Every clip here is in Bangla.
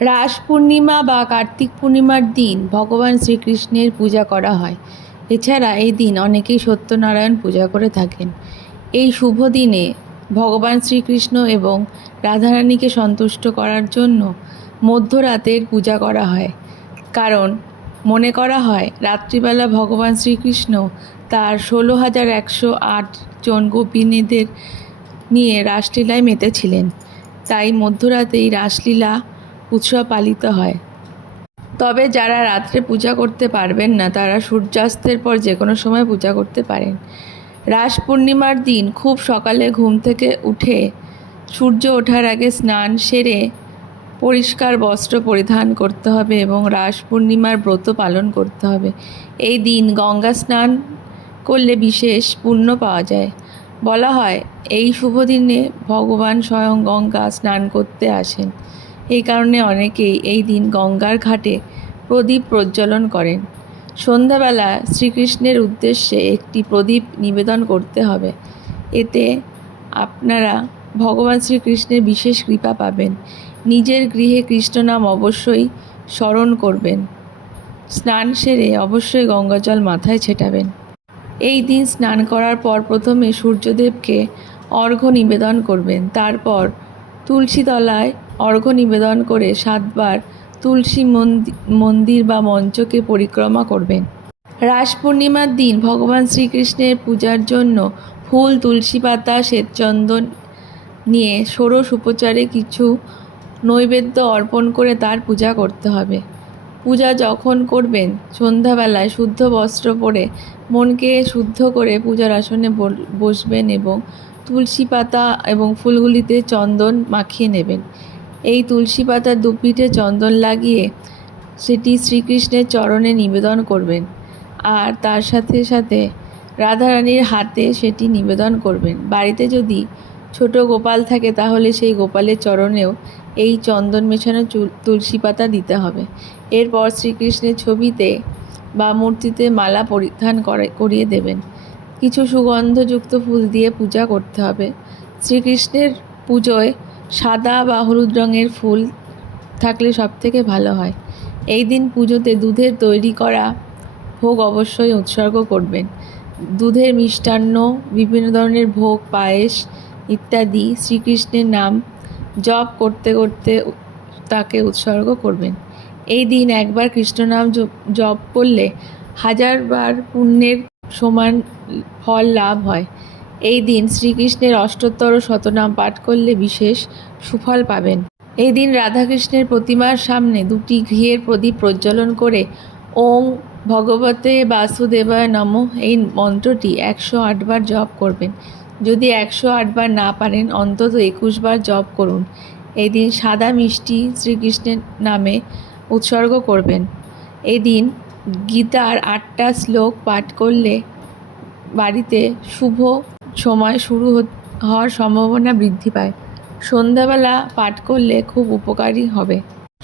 রাস পূর্ণিমা বা কার্তিক পূর্ণিমার দিন ভগবান শ্রীকৃষ্ণের পূজা করা হয়। এছাড়া এই দিন অনেকেই সত্যনারায়ণ পূজা করে থাকেন। এই শুভ দিনে ভগবান শ্রীকৃষ্ণ এবং রাধারানীকে সন্তুষ্ট করার জন্য মধ্যরাতের পূজা করা হয়। কারণ মনে করা হয় রাত্রিবেলা ভগবান শ্রীকৃষ্ণ তার 16,108 জন গোপিনীদের নিয়ে রাসলীলায় মেতেছিলেন। তাই মধ্যরাতেই রাসলীলা উৎসব পালিত হয়। তবে যারা রাত্রে পূজা করতে পারবেন না তারা সূর্যাস্তের পর যে কোনো সময় পূজা করতে পারেন। রাস পূর্ণিমার দিন খুব সকালে ঘুম থেকে উঠে সূর্য ওঠার আগে স্নান সেরে পরিষ্কার বস্ত্র পরিধান করতে হবে এবং রাস পূর্ণিমার ব্রত পালন করতে হবে। এই দিন গঙ্গা স্নান করলে বিশেষ পুণ্য পাওয়া যায়। বলা হয় এই শুভ দিনে ভগবান স্বয়ং গঙ্গা স্নান করতে আসেন। এই কারণে অনেকেই এই দিন গঙ্গার ঘাটে প্রদীপ প্রজ্বলন করেন। সন্ধ্যাবেলা শ্রীকৃষ্ণের উদ্দেশ্যে একটি প্রদীপ নিবেদন করতে হবে। এতে আপনারা ভগবান শ্রীকৃষ্ণের বিশেষ কৃপা পাবেন। নিজের গৃহে কৃষ্ণ নাম অবশ্যই স্মরণ করবেন। স্নান সেরে অবশ্যই গঙ্গাজল মাথায় ছেটাবেন। এই দিন স্নান করার পর প্রথমে সূর্যদেবকে অর্ঘ্য নিবেদন করবেন। তারপর তুলসী তলায় অর্ঘ্য নিবেদন করে 7 বার তুলসী মন্দির বা মঞ্চকে পরিক্রমা করবেন। রাস পূর্ণিমার দিন ভগবান শ্রীকৃষ্ণের পূজার জন্য ফুল, তুলসী পাতা, শ্বেতচন্দন নিয়ে ষোড়শ উপচারে কিছু নৈবেদ্য অর্পণ করে তার পূজা করতে হবে। পূজা যখন করবেন সন্ধ্যাবেলায় শুদ্ধ বস্ত্র পরে মনকে শুদ্ধ করে পূজার আসনে বসবেন এবং তুলসী পাতা এবং ফুলগুলিতে চন্দন মাখিয়ে নেবেন। এই তুলসী পাতার দুপিঠে চন্দন লাগিয়ে সেটি শ্রীকৃষ্ণের চরণে নিবেদন করবেন আর তার সাথে সাথে রাধারানীর হাতে সেটি নিবেদন করবেন। বাড়িতে যদি ছোট গোপাল থাকে তাহলে সেই গোপালের চরণেও এই চন্দন মেশানো তুলসী পাতা দিতে হবে। এরপর শ্রীকৃষ্ণের ছবিতে বা মূর্তিতে মালা পরিধান করিয়ে দেবেন। কিছু সুগন্ধযুক্ত ফুল দিয়ে পূজা করতে হবে। শ্রীকৃষ্ণের পুজোয় সাদা বা হলুদ রঙের ফুল থাকলে সবথেকে ভালো হয়। এই দিন পুজোতে দুধের তৈরি করা ভোগ অবশ্যই উৎসর্গ করবেন। দুধের মিষ্টান্ন, বিভিন্ন ধরনের ভোগ, পায়েস ইত্যাদি শ্রীকৃষ্ণের নাম জপ করতে করতে তাকে উৎসর্গ করবেন। এই দিন একবার কৃষ্ণ নাম জপ করলে 1000 বার পুণ্যের সমান ফল লাভ হয়। এই দিন শ্রীকৃষ্ণের অষ্টোত্তর শতনাম পাঠ করলে বিশেষ সুফল পাবেন। এই দিন রাধাকৃষ্ণের প্রতিমার সামনে 2টি ঘিয়ের প্রদীপ প্রজ্বলন করে ওং ভগবতে বাসুদেবায় নমঃ এই মন্ত্রটি 108 বার জপ করবেন। যদি 108 বার না পারেন অন্তত 21 বার জপ করুন। এই দিন সাদা মিষ্টি শ্রীকৃষ্ণের নামে উৎসর্গ করবেন। এই দিন গীতার 8টা শ্লোক পাঠ করলে বাড়িতে শুভ সময় শুরু হওয়ার সম্ভাবনা বৃদ্ধি পায়। সন্ধ্যাবেলা পাঠ করলে খুব উপকারী হবে।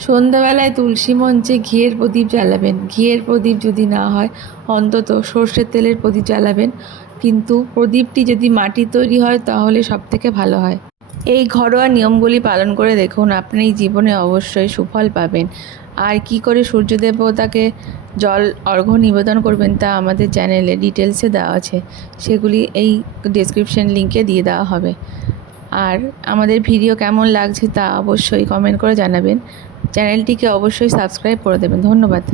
সন্ধ্যাবেলায় তুলসী মঞ্চে ঘিয়ের প্রদীপ জ্বালাবেন। ঘিয়ের প্রদীপ যদি না হয় অন্তত সর্ষের তেলের প্রদীপ জ্বালাবেন, কিন্তু প্রদীপটি যদি মাটির তৈরি হয় তাহলে সবথেকে ভালো হয়। এই ঘরোয়া নিয়মগুলি পালন করে দেখুন, আপনি জীবনে অবশ্যই সুফল পাবেন। আর কি করে সূর্য দেবতাকে জল অর্ঘ্য নিবেদন করবেন তা আমাদের চ্যানেলে ডিটেলসে দেওয়া আছে, সেগুলি এই ডেসক্রিপশন লিঙ্কে দিয়ে দেওয়া হবে। আর আমাদের ভিডিও কেমন লাগছে তা অবশ্যই কমেন্ট করে জানাবেন। চ্যানেলটিকে অবশ্যই সাবস্ক্রাইব করে দেবেন। ধন্যবাদ।